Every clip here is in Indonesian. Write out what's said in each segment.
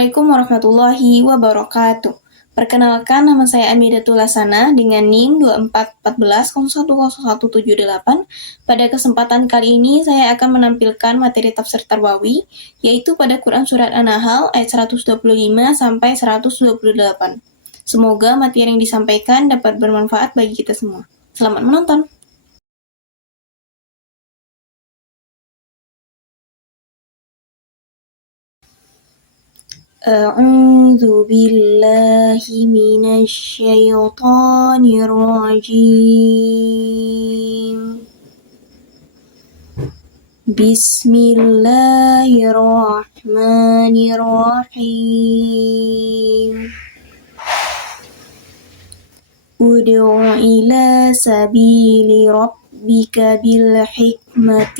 Assalamualaikum warahmatullahi wabarakatuh. Perkenalkan, nama saya Amidatul Lasana dengan NIM 2414010178. Pada kesempatan kali ini saya akan menampilkan materi tafsir Tarbawi, yaitu pada Quran Surat An-Nahl ayat 125 sampai 128. Semoga materi yang disampaikan dapat bermanfaat bagi kita semua. Selamat menonton. أعوذ بالله من الشيطان الرجيم بسم الله الرحمن الرحيم ادع إلى سبيل ربك بالحكمة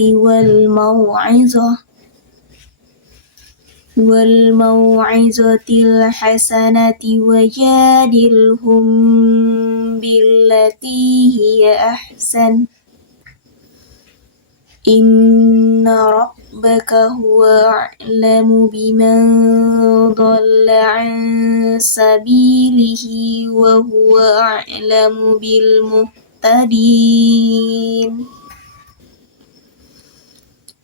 والموعظة الحسنة وجادلهم بالتي هي أحسن إن ربك هو أعلم بمن ضل عن سبيله وهو أعلم بالمهتدين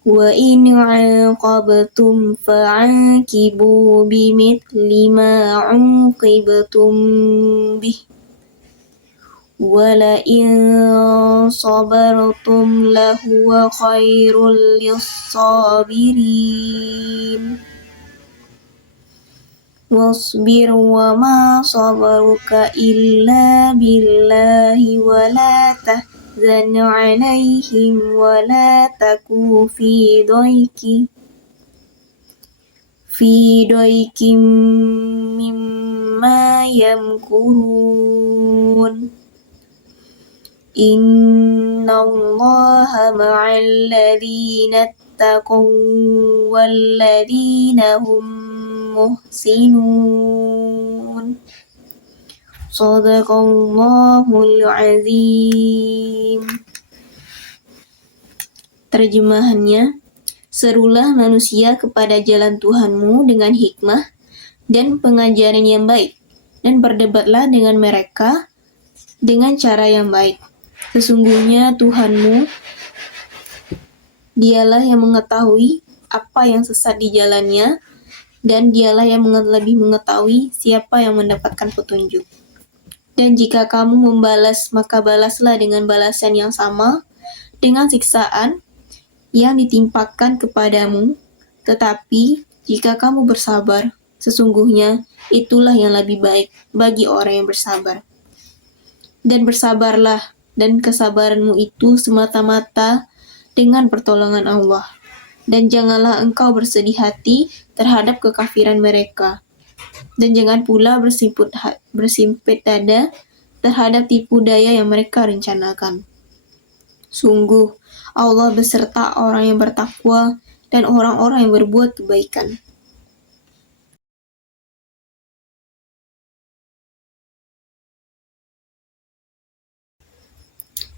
وإن عاقبتم فعاقبوا بمثل ما عوقبتم به ولئن صبرتم لهو خير للصابرين واصبر وما صبرك إلا بالله ولا تحزن عليهم ولا تكن في ضيق مما يمكرون إن الله مع الذين اتقوا والذين هم محسنون Shadaqallahul azim. Terjemahannya, serulah manusia kepada jalan Tuhanmu dengan hikmah dan pengajaran yang baik, dan berdebatlah dengan mereka dengan cara yang baik. Sesungguhnya Tuhanmu, dialah yang mengetahui apa yang sesat di jalannya, dan dialah yang lebih mengetahui siapa yang mendapatkan petunjuk. Dan jika kamu membalas, maka balaslah dengan balasan yang sama, dengan siksaan yang ditimpakan kepadamu. Tetapi jika kamu bersabar, sesungguhnya itulah yang lebih baik bagi orang yang bersabar. Dan bersabarlah, dan kesabaranmu itu semata-mata dengan pertolongan Allah. Dan janganlah engkau bersedih hati terhadap kekafiran mereka. Dan jangan pula bersimpit dada terhadap tipu daya yang mereka rencanakan. Sungguh, Allah beserta orang yang bertakwa dan orang-orang yang berbuat kebaikan.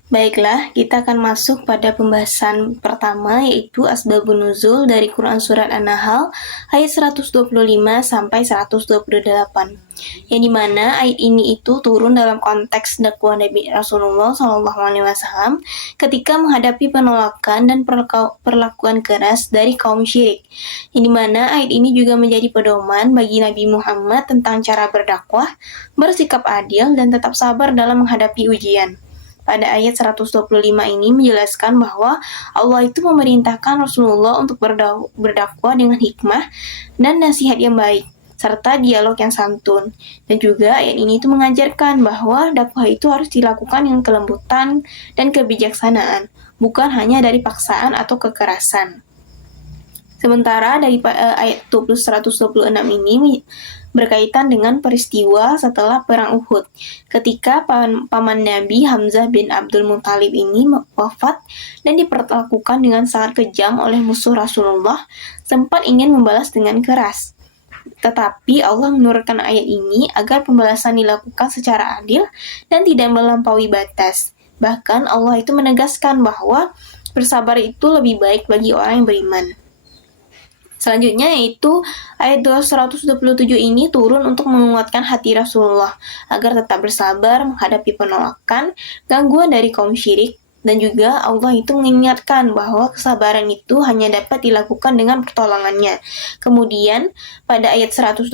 Baiklah, kita akan masuk pada pembahasan pertama, yaitu Asbabun Nuzul dari Quran Surat An-Nahl ayat 125 sampai 128. Yang dimana ayat ini itu turun dalam konteks dakwah Nabi Rasulullah SAW ketika menghadapi penolakan dan perlakuan keras dari kaum syirik. Yang dimana ayat ini juga menjadi pedoman bagi Nabi Muhammad tentang cara berdakwah, bersikap adil, dan tetap sabar dalam menghadapi ujian. Pada ayat 125 ini menjelaskan bahwa Allah itu memerintahkan Rasulullah untuk berdakwah dengan hikmah dan nasihat yang baik, serta dialog yang santun. Dan juga ayat ini itu mengajarkan bahwa dakwah itu harus dilakukan dengan kelembutan dan kebijaksanaan, bukan hanya dari paksaan atau kekerasan. Sementara dari ayat 126 ini berkaitan dengan peristiwa setelah Perang Uhud, ketika paman Nabi Hamzah bin Abdul Muthalib ini wafat dan diperlakukan dengan sangat kejam oleh musuh Rasulullah, sempat ingin membalas dengan keras. Tetapi Allah menurunkan ayat ini agar pembalasan dilakukan secara adil dan tidak melampaui batas. Bahkan Allah itu menegaskan bahwa bersabar itu lebih baik bagi orang yang beriman. Selanjutnya yaitu ayat 127 ini turun untuk menguatkan hati Rasulullah agar tetap bersabar menghadapi penolakan, gangguan dari kaum syirik, dan juga Allah itu mengingatkan bahwa kesabaran itu hanya dapat dilakukan dengan pertolongannya. Kemudian pada ayat 128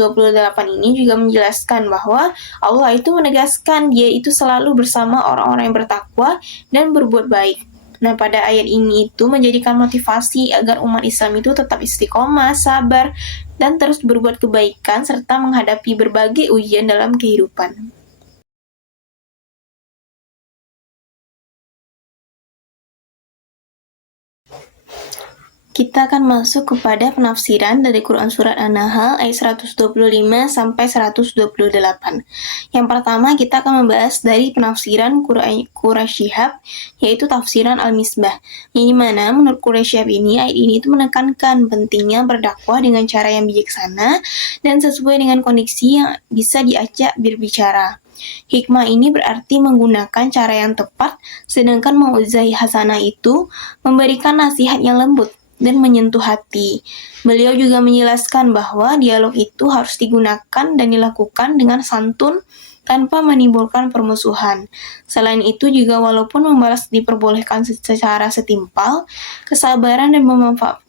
ini juga menjelaskan bahwa Allah itu menegaskan Dia itu selalu bersama orang-orang yang bertakwa dan berbuat baik. Nah, pada ayat ini itu menjadikan motivasi agar umat Islam itu tetap istiqomah, sabar, dan terus berbuat kebaikan serta menghadapi berbagai ujian dalam kehidupan. Kita akan masuk kepada penafsiran dari Quran Surat An-Nahl ayat 125 sampai 128. Yang pertama kita akan membahas dari penafsiran Quraisy Shihab, yaitu tafsiran Al-Misbah. Yang dimana menurut Quraisy Shihab ini, ayat ini itu menekankan pentingnya berdakwah dengan cara yang bijaksana dan sesuai dengan kondisi yang bisa diajak berbicara. Hikmah ini berarti menggunakan cara yang tepat, sedangkan mau'izah hasanah itu memberikan nasihat yang lembut dan menyentuh hati. Beliau juga menjelaskan bahwa dialog itu harus digunakan dan dilakukan dengan santun tanpa menimbulkan permusuhan. Selain itu juga walaupun membalas diperbolehkan secara setimpal, kesabaran dan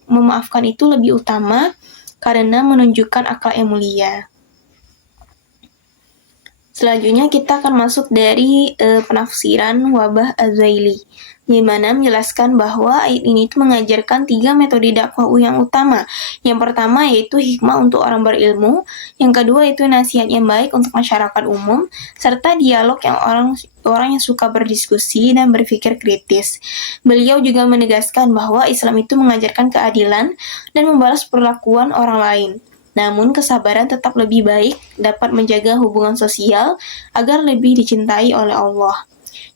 memaafkan itu lebih utama karena menunjukkan akhlak yang mulia. Selanjutnya kita akan masuk dari penafsiran Wabah Az-Zaili, di mana menjelaskan bahwa ayat ini itu mengajarkan 3 metode dakwah yang utama. Yang pertama yaitu hikmah untuk orang berilmu, yang kedua itu nasihat yang baik untuk masyarakat umum, serta dialog yang orang yang suka berdiskusi dan berpikir kritis. Beliau juga menegaskan bahwa Islam itu mengajarkan keadilan dan membalas perlakuan orang lain. Namun kesabaran tetap lebih baik dapat menjaga hubungan sosial agar lebih dicintai oleh Allah.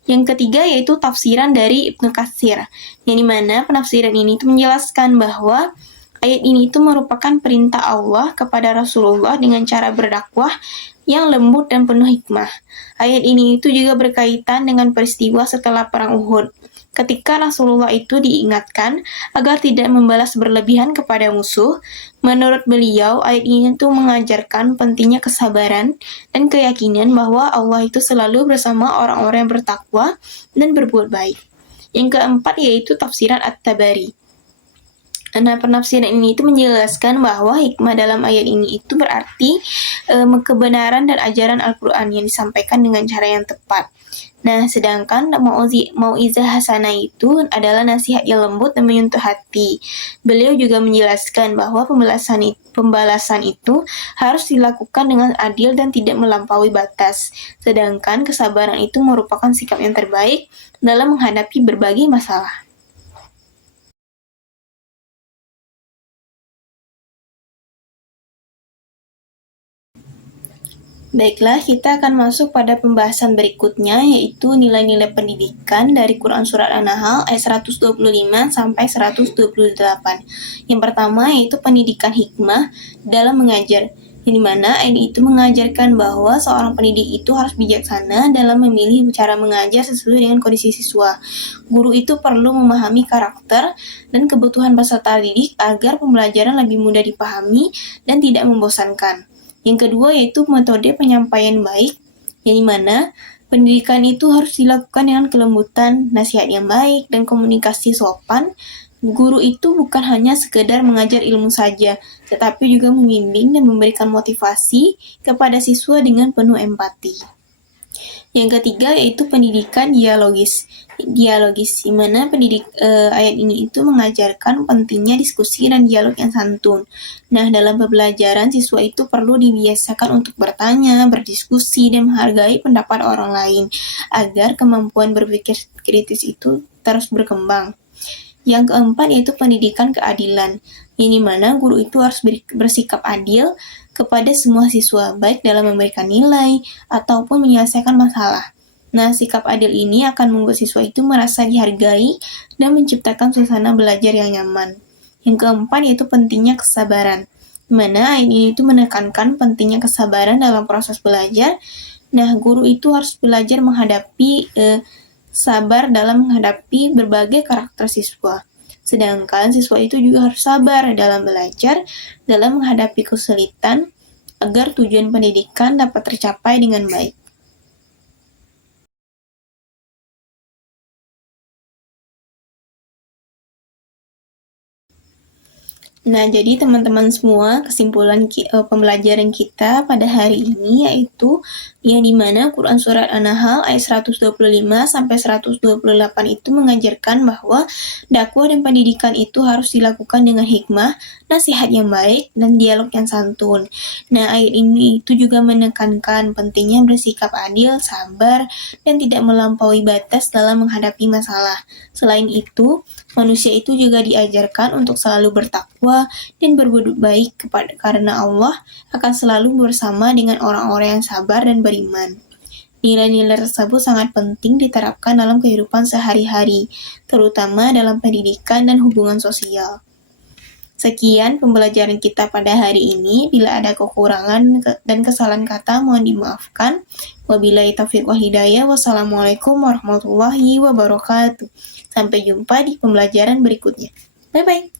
Yang ketiga yaitu tafsiran dari Ibnu Katsir, yang dimana penafsiran ini itu menjelaskan bahwa ayat ini itu merupakan perintah Allah kepada Rasulullah dengan cara berdakwah yang lembut dan penuh hikmah. Ayat ini itu juga berkaitan dengan peristiwa setelah Perang Uhud, ketika Rasulullah itu diingatkan agar tidak membalas berlebihan kepada musuh. Menurut beliau, ayat ini itu mengajarkan pentingnya kesabaran dan keyakinan bahwa Allah itu selalu bersama orang-orang yang bertakwa dan berbuat baik. Yang keempat yaitu tafsiran At-Tabari. Nah, penafsiran ini itu menjelaskan bahwa hikmah dalam ayat ini itu berarti kebenaran dan ajaran Al-Quran yang disampaikan dengan cara yang tepat. Nah, sedangkan mau'izah hasanah itu adalah nasihat yang lembut dan menyentuh hati. Beliau juga menjelaskan bahwa pembalasan itu harus dilakukan dengan adil dan tidak melampaui batas. Sedangkan kesabaran itu merupakan sikap yang terbaik dalam menghadapi berbagai masalah. Baiklah, kita akan masuk pada pembahasan berikutnya, yaitu nilai-nilai pendidikan dari Quran Surat An-Nahl ayat 125 sampai 128. Yang pertama yaitu pendidikan hikmah dalam mengajar, yang dimana ayat itu mengajarkan bahwa seorang pendidik itu harus bijaksana dalam memilih cara mengajar sesuai dengan kondisi siswa. Guru itu perlu memahami karakter dan kebutuhan peserta didik agar pembelajaran lebih mudah dipahami dan tidak membosankan. Yang kedua yaitu metode penyampaian baik, yang dimana pendidikan itu harus dilakukan dengan kelembutan, nasihat yang baik, dan komunikasi sopan. Guru itu bukan hanya sekedar mengajar ilmu saja, tetapi juga membimbing dan memberikan motivasi kepada siswa dengan penuh empati. Yang ketiga yaitu pendidikan dialogis, di mana ayat ini itu mengajarkan pentingnya diskusi dan dialog yang santun. Nah, dalam pembelajaran siswa itu perlu dibiasakan untuk bertanya, berdiskusi, dan menghargai pendapat orang lain agar kemampuan berpikir kritis itu terus berkembang. Yang keempat yaitu pendidikan keadilan, yang dimana guru itu harus bersikap adil kepada semua siswa, baik dalam memberikan nilai ataupun menyelesaikan masalah. Nah, sikap adil ini akan membuat siswa itu merasa dihargai dan menciptakan suasana belajar yang nyaman. Yang keempat yaitu pentingnya kesabaran, mana ini itu menekankan pentingnya kesabaran dalam proses belajar. Nah, guru itu harus belajar menghadapi sabar dalam menghadapi berbagai karakter siswa. Sedangkan siswa itu juga harus sabar dalam belajar, dalam menghadapi kesulitan, agar tujuan pendidikan dapat tercapai dengan baik. Nah, jadi teman-teman semua, kesimpulan pembelajaran kita pada hari ini yaitu yang dimana Quran Surat An-Nahl ayat 125 sampai 128 itu mengajarkan bahwa dakwah dan pendidikan itu harus dilakukan dengan hikmah, nasihat yang baik, dan dialog yang santun. Nah, ayat ini itu juga menekankan pentingnya bersikap adil, sabar, dan tidak melampaui batas dalam menghadapi masalah. Selain itu, manusia itu juga diajarkan untuk selalu bertakwa dan berbuat baik karena Allah akan selalu bersama dengan orang-orang yang sabar dan beriman. Nilai-nilai tersebut sangat penting diterapkan dalam kehidupan sehari-hari, terutama dalam pendidikan dan hubungan sosial. Sekian pembelajaran kita pada hari ini. Bila ada kekurangan dan kesalahan kata, mohon dimaafkan. Wabillahi taufiq wal hidayah. Wassalamualaikum warahmatullahi wabarakatuh. Sampai jumpa di pembelajaran berikutnya. Bye-bye.